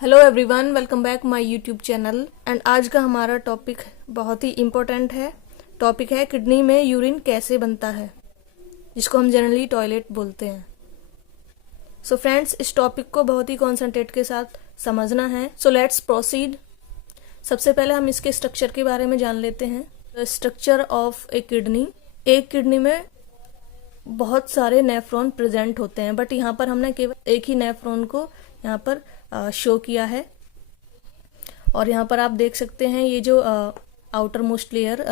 Hello everyone, welcome back my YouTube channel. And आज का हमारा टॉपिक बहुत ही इम्पोर्टेंट है। टॉपिक है किडनी में यूरिन कैसे बनता है, जिसको हम जनरली टॉयलेट बोलते हैं। सो फ्रेंड्स, इस टॉपिक को बहुत ही कॉन्सेंट्रेट के साथ समझना है। So let's proceed. सबसे पहले हम इसके स्ट्रक्चर के बारे में जान लेते हैं। The structure of A kidney. एक किडनी में बहुत सारे नेफ्रॉन प्रेजेंट होते हैं, बट यहाँ पर हमने केवल एक ही नेफ्रॉन को यहाँ पर शो किया है। और यहाँ पर आप देख सकते हैं ये जो outer most layer,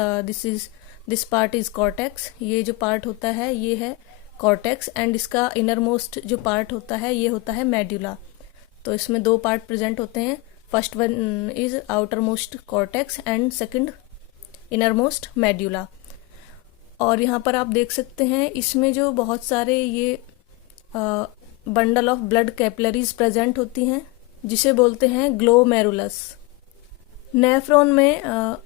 this part is cortex. ये जो पार्ट होता है ये है कॉर्टेक्स, एंड इसका इनर मोस्ट जो पार्ट होता है ये होता है मेड्यूला। तो इसमें दो पार्ट प्रेजेंट होते हैं। First one is outer most cortex and second inner most medulla. और यहाँ पर आप देख सकते हैं इसमें जो बहुत सारे ये bundle of blood capillaries present होती हैं, जिसे बोलते हैं ग्लोमेरुलस। नेफ्रॉन में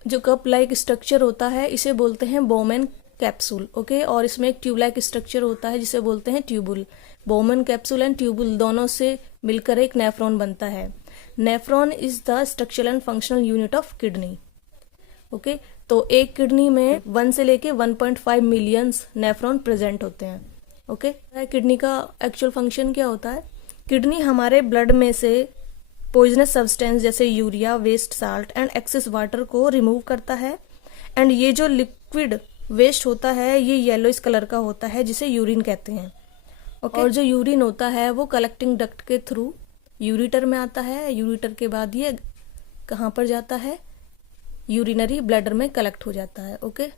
जो कप लाइक स्ट्रक्चर होता है इसे बोलते हैं बोमेन कैप्सूल। ओके, और इसमें एक ट्यूब लाइक स्ट्रक्चर होता है जिसे बोलते हैं tubule. Bowman capsule and tubule दोनों से मिलकर एक नेफ्रॉन बनता है। Nephron is the structural and functional unit of kidney. Okay, तो एक किडनी में 1 से लेके 1.5 मिलियंस नेफ्रॉन प्रेजेंट होते हैं। ओके, किडनी का एक्चुअल फंक्शन क्या होता है? किडनी हमारे ब्लड में से पॉइजनस सब्सटेंस जैसे urea, waste salt and excess water को रिमूव करता है। एंड ये जो लिक्विड वेस्ट होता है ये येलोइश कलर का होता है, जिसे यूरिन कहते हैं। ओके, और जो यूरिन होता है वो कलेक्टिंग डक्ट के थ्रू यूरिटर में आता है। यूरिटर के बाद ये कहाँ पर जाता है? यूरिनरी ब्लैडर में कलेक्ट हो जाता है। ओके,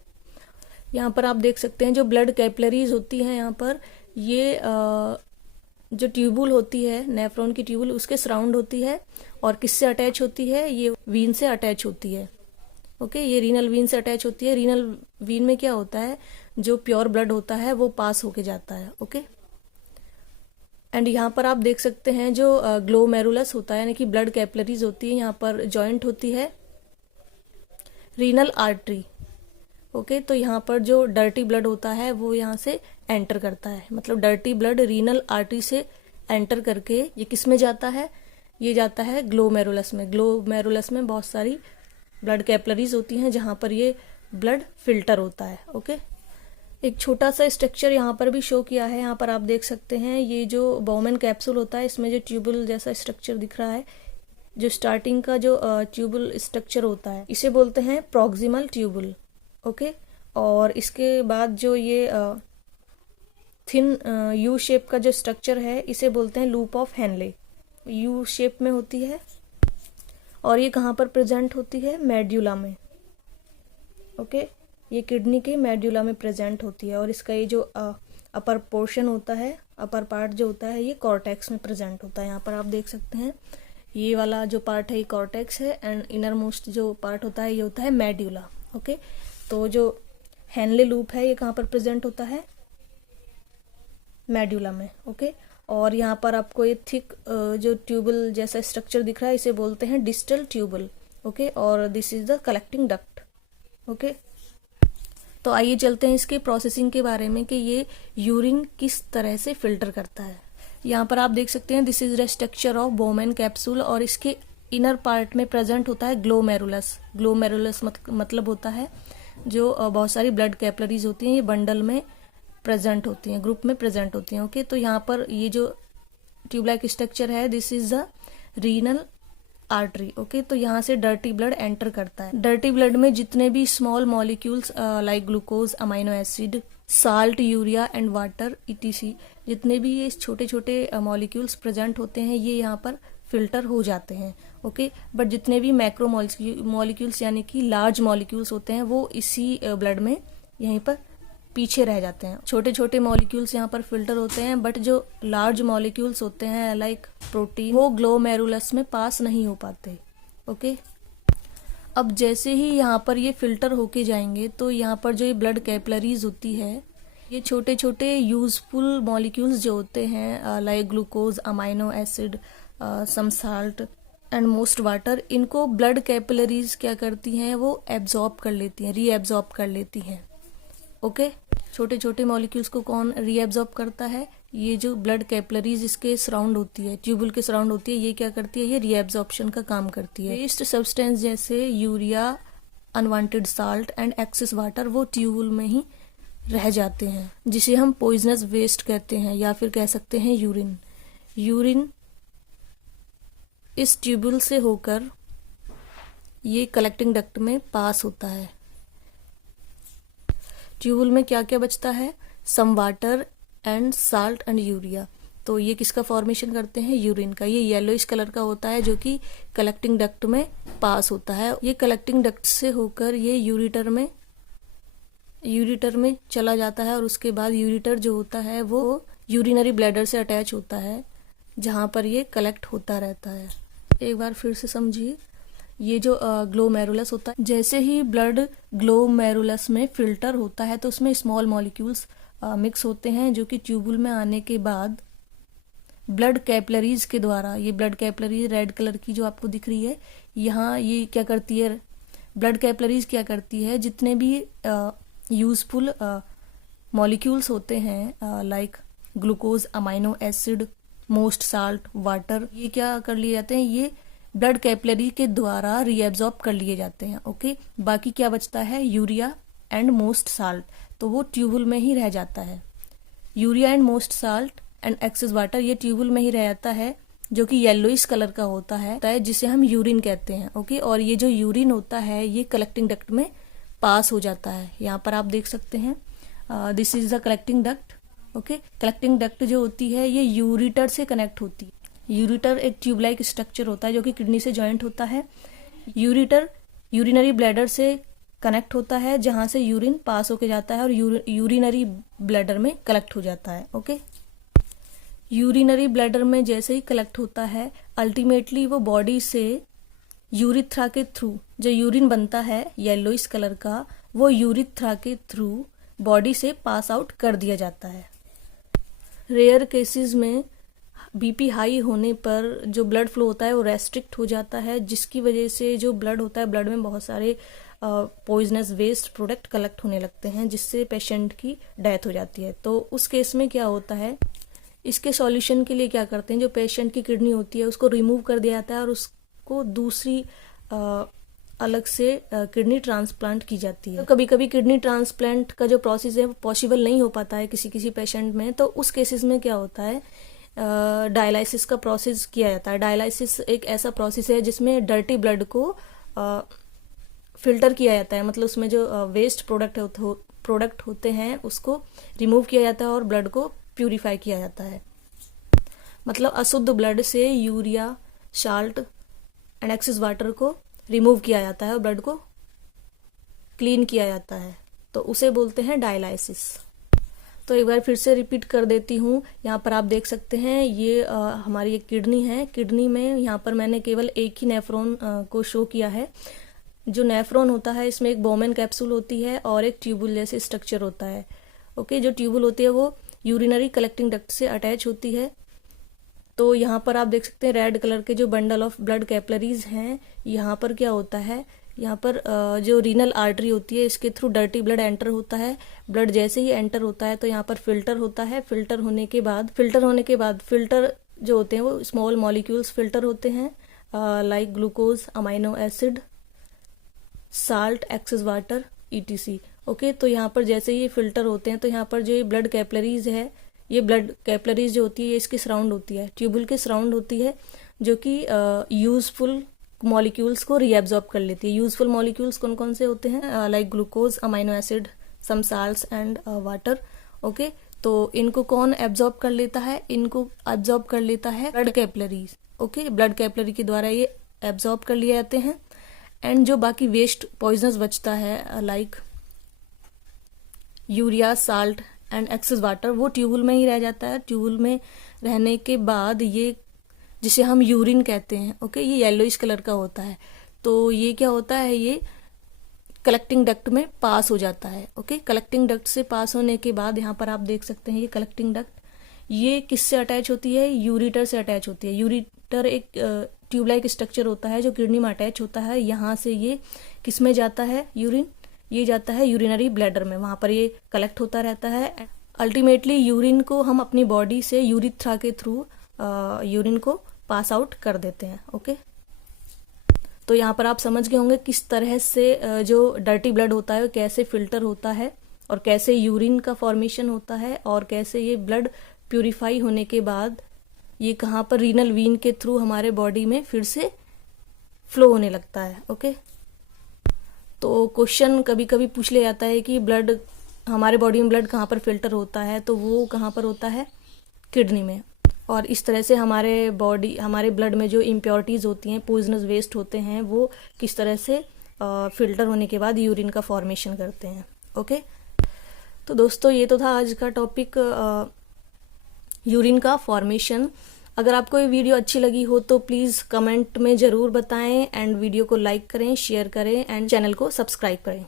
यहाँ पर आप देख सकते हैं जो ब्लड कैपिलरीज होती हैं, यहाँ पर ये जो ट्यूबुल होती है, नेफ्रॉन की ट्यूबुल, उसके सराउंड होती है। और किससे अटैच होती है? ये वीन से अटैच होती है। ओके, ये रीनल वीन से अटैच होती है। रीनल वीन में क्या होता है? जो प्योर ब्लड होता है वो पास होके जाता है। ओके, एंड यहाँ पर आप देख सकते हैं जो ग्लोमेरुलस होता है, यानी कि ब्लड कैपिलरीज होती है, यहाँ पर जॉइंट होती है रीनल आर्टरी। ओके, तो यहाँ पर जो डर्टी ब्लड होता है वो यहाँ से एंटर करता है, मतलब डर्टी ब्लड रीनल आर्टरी से एंटर करके ये किस में जाता है? ये जाता है ग्लोमेरुलस में। ग्लोमेरुलस में बहुत सारी ब्लड कैपिलरीज होती हैं जहाँ पर ये ब्लड फिल्टर होता है। ओके, एक छोटा सा स्ट्रक्चर यहाँ पर भी शो किया है। यहाँ पर आप देख सकते हैं ये जो बोमेन कैप्सूल होता है, इसमें जो ट्यूबुल जैसा स्ट्रक्चर दिख रहा है, जो स्टार्टिंग का जो ट्यूबुल स्ट्रक्चर होता है इसे बोलते हैं प्रॉक्सिमल ट्यूबुल। ओके, और इसके बाद जो ये थिन यू शेप का जो स्ट्रक्चर है इसे बोलते हैं loop of Henle. U shape में होती है और ये कहाँ पर प्रेजेंट होती है? मेड्यूला में। ओके, ये किडनी के मेड्यूला में प्रेजेंट होती है। और इसका ये जो अपर पोर्शन होता है, अपर पार्ट जो होता है, ये कॉर्टेक्स में प्रेजेंट होता है। यहाँ पर आप देख सकते हैं ये वाला जो पार्ट है ये कॉर्टेक्स है, एंड इनर मोस्ट जो पार्ट होता है ये होता है मेड्यूला। ओके, तो जो हेनले लूप है ये कहाँ पर प्रेजेंट होता है? मेड्यूला में। ओके, और यहाँ पर आपको ये थिक जो ट्यूबल जैसा स्ट्रक्चर दिख रहा है इसे बोलते हैं डिस्टल ट्यूबल। ओके, और this is the collecting duct. Okay, तो आइए चलते हैं इसके प्रोसेसिंग के बारे में कि ये यूरिन किस तरह से फिल्टर करता है। यहाँ पर आप देख सकते हैं this is the structure of Bowman capsule, और इसके इनर पार्ट में प्रेजेंट होता है ग्लोमेरुलस। ग्लोमेरुलस मतलब होता है जो बहुत सारी ब्लड कैपिलरीज होती हैं, ये बंडल में प्रेजेंट होती हैं, ग्रुप में प्रेजेंट होती हैं। ओके, तो यहाँ पर ये जो ट्यूबलाइक स्ट्रक्चर है this is the renal artery. Okay, तो यहाँ से डर्टी ब्लड एंटर करता है। डर्टी ब्लड में जितने भी small molecules like glucose, amino acid, salt, urea and water etc, जितने भी ये छोटे छोटे मॉलिक्यूल्स प्रेजेंट होते हैं ये यहाँ पर फिल्टर हो जाते हैं। ओके, बट जितने भी मैक्रो मॉलिक्यूल्स यानी कि लार्ज मॉलिक्यूल्स होते हैं वो इसी ब्लड में यहीं पर पीछे रह जाते हैं। छोटे छोटे मॉलिक्यूल्स यहाँ पर फिल्टर होते हैं, बट जो लार्ज मॉलिक्यूल्स होते हैं लाइक प्रोटीन, वो ग्लोमेरुलस में पास नहीं हो पाते। ओके, अब जैसे ही यहाँ पर ये फिल्टर होके जाएंगे तो यहाँ पर जो ये ब्लड कैपिलरीज होती है, ये छोटे छोटे यूजफुल मॉलिक्यूल्स जो होते हैं like glucose, amino acid, some salt and most water, इनको ब्लड कैपिलरीज क्या करती हैं? वो एब्जॉर्ब कर लेती हैं, रीएब्जॉर्ब कर लेती हैं। ओके, छोटे छोटे मॉलिक्यूल्स को कौन रीएब्जॉर्ब करता है? ये जो ब्लड कैपिलरीज इसके सराउंड होती है, ट्यूबुल के सराउंड होती है, ये क्या करती है, ये रीएब्जॉर्प्शन का काम करती है। वेस्ट सब्सटेंस जैसे urea, unwanted salt and excess water वो ट्यूबुल में ही रह जाते हैं, जिसे हम पॉइजनस वेस्ट कहते हैं या फिर कह सकते हैं यूरिन। यूरिन इस ट्यूबुल से होकर ये कलेक्टिंग डक्ट में पास होता है। ट्यूबुल में क्या क्या बचता है, some water and salt and urea. तो ये किसका फॉर्मेशन करते हैं, यूरिन का। ये येलोइश कलर का होता है जो कि कलेक्टिंग डक्ट में पास होता है। ये कलेक्टिंग डक्ट से होकर ये यूरिटर में चला जाता है और उसके बाद यूरिटर जो होता है वो यूरिनरी ब्लैडर से अटैच होता है, जहां पर ये कलेक्ट होता रहता है। एक बार फिर से समझिए, ये जो ग्लोमेरुलस होता है, जैसे ही ब्लड ग्लोमेरुलस में फिल्टर होता है तो उसमें स्मॉल मॉलिक्यूल्स मिक्स होते हैं, जो कि ट्यूबुल में आने के बाद ब्लड कैपिलरीज के द्वारा, ये ब्लड कैपिलरी रेड कलर की जो आपको दिख रही है यहाँ, ये क्या करती है, ब्लड कैपिलरीज क्या करती है, जितने भी यूजफुल मॉलिक्यूल्स होते हैं like glucose, amino acid, most salt, water, ये क्या कर लिए जाते हैं, ये ब्लड कैपिलरी के द्वारा रीएब्जॉर्ब कर लिए जाते हैं। ओके, बाकी क्या बचता है, यूरिया एंड मोस्ट साल्ट, तो वो ट्यूबुल में ही रह जाता है। Urea and most salt and excess water ये ट्यूबुल में ही रह जाता है, जो कि येलोइश कलर का होता है जिसे हम यूरिन कहते हैं। ओके, और ये जो यूरिन होता है ये कलेक्टिंग डक्ट में पास हो जाता है। यहाँ पर आप देख सकते हैं, this is the collecting duct. Okay, collecting duct जो होती है ये यूरिटर से कनेक्ट होती है। यूरिटर एक ट्यूब लाइक स्ट्रक्चर होता है जो कि किडनी से ज्वाइंट होता है। यूरिटर यूरिनरी ब्लैडर से कनेक्ट होता है, जहां से यूरिन पास होके जाता है और यूरिनरी ब्लैडर में कलेक्ट हो जाता है। ओके, यूरिनरी ब्लैडर में जैसे ही कलेक्ट होता है, अल्टीमेटली वो बॉडी से यूरिथ्रा के थ्रू, जो यूरिन बनता है येलोइश कलर का, वो यूरिथ्रा के थ्रू बॉडी से पास आउट कर दिया जाता है। रेयर केसेस में बीपी हाई होने पर जो ब्लड फ्लो होता है वो रेस्ट्रिक्ट हो जाता है, जिसकी वजह से जो ब्लड होता है, ब्लड में बहुत सारे पॉइजनस वेस्ट प्रोडक्ट कलेक्ट होने लगते हैं, जिससे पेशेंट की डेथ हो जाती है। तो उस केस में क्या होता है, इसके सॉल्यूशन के लिए क्या करते हैं, जो पेशेंट की किडनी होती है उसको रिमूव कर दिया जाता है और उसको दूसरी अलग से किडनी ट्रांसप्लांट की जाती है। तो कभी कभी किडनी ट्रांसप्लांट का जो प्रोसेस है वो पॉसिबल नहीं हो पाता है किसी पेशेंट में, तो उस केसेस में क्या होता है, डायलाइसिस का प्रोसेस किया जाता है। डायलाइसिस एक ऐसा प्रोसेस है जिसमें डर्टी ब्लड को फिल्टर किया जाता है, मतलब उसमें जो वेस्ट प्रोडक्ट होते हैं उसको रिमूव किया जाता है और ब्लड को प्यूरिफाई किया जाता है। मतलब अशुद्ध ब्लड से urea, salt and excess water को रिमूव किया जाता है और ब्लड को क्लीन किया जाता है, तो उसे बोलते हैं डायलाइसिस। तो एक बार फिर से रिपीट कर देती हूँ। यहाँ पर आप देख सकते हैं, ये हमारी एक किडनी है। किडनी में यहाँ पर मैंने केवल एक ही नेफ्रॉन को शो किया है। जो नेफ्रॉन होता है इसमें एक बोमेन कैप्सूल होती है और एक ट्यूबुल जैसे स्ट्रक्चर होता है। ओके, जो ट्यूबुल होती है वो यूरिनरी कलेक्टिंग डक्ट से अटैच होती है। तो यहाँ पर आप देख सकते हैं रेड कलर के जो बंडल ऑफ ब्लड कैपिलरीज हैं, यहाँ पर क्या होता है, यहाँ पर जो रीनल आर्टरी होती है इसके थ्रू डर्टी ब्लड एंटर होता है। ब्लड जैसे ही एंटर होता है तो यहाँ पर फिल्टर होता है। फिल्टर होने के बाद फिल्टर जो होते हैं वो स्मॉल मॉलिक्यूल्स फिल्टर होते हैं, like glucose, amino acid, salt, excess water, ETC। Okay, तो यहाँ पर जैसे ही फिल्टर होते हैं तो यहाँ पर जो ब्लड कैपिलरीज है, ये ब्लड कैपिलरीज जो होती है ये इसके सराउंड होती है, ट्यूबुल के सराउंड होती है, जो कि यूजफुल मॉलिक्यूल्स को रीएब्जॉर्ब कर लेती है। यूजफुल मॉलिक्यूल्स कौन कौन से होते हैं, like glucose, amino acid, some salts and water. Okay, तो इनको कौन एब्जॉर्ब कर लेता है, इनको एब्जॉर्ब कर लेता है blood capillaries. Okay, blood capillary के द्वारा ये एब्जॉर्ब कर लिए जाते हैं। एंड जो बाकी वेस्ट पॉइजनस बचता है like urea, salt and excess water, वो ट्यूबुल में ही रह जाता है। ट्यूबुल में रहने के बाद ये, जिसे हम यूरिन कहते हैं, ओके, ये येलोइश कलर का होता है। तो ये क्या होता है, ये कलेक्टिंग डक्ट में पास हो जाता है। ओके, कलेक्टिंग डक्ट से पास होने के बाद यहाँ पर आप देख सकते हैं ये कलेक्टिंग डक्ट, ये किससे अटैच होती है, यूरिटर से अटैच होती है। यूरिटर एक ट्यूब लाइक स्ट्रक्चर होता है जो किडनी में अटैच होता है। यहाँ से ये किस में जाता है, यूरिन, ये जाता है यूरिनरी ब्लैडर में, वहां पर ये कलेक्ट होता रहता है अल्टीमेटली यूरिन को हम अपनी बॉडी से यूरिथ्रा के थ्रू यूरिन को पास आउट कर देते हैं। ओके, तो यहाँ पर आप समझ गए होंगे किस तरह से जो डर्टी ब्लड होता है वो कैसे फिल्टर होता है और कैसे यूरिन का फॉर्मेशन होता है और कैसे ये ब्लड प्यूरिफाई होने के बाद ये कहाँ पर रीनल वीन के थ्रू हमारे बॉडी में फिर से फ्लो होने लगता है। ओके, तो क्वेश्चन कभी कभी पूछ लिया जाता है कि ब्लड, हमारे बॉडी में ब्लड कहाँ पर फिल्टर होता है, तो वो कहाँ पर होता है, किडनी में। और इस तरह से हमारे ब्लड में जो इम्प्योरिटीज़ होती हैं, पॉइजनस वेस्ट होते हैं, वो किस तरह से फिल्टर होने के बाद यूरिन का फॉर्मेशन करते हैं। ओके, तो दोस्तों ये तो था आज का टॉपिक, यूरिन का फॉर्मेशन। अगर आपको ये वीडियो अच्छी लगी हो तो प्लीज़ कमेंट में ज़रूर बताएं एंड वीडियो को लाइक करें, शेयर करें एंड चैनल को सब्सक्राइब करें।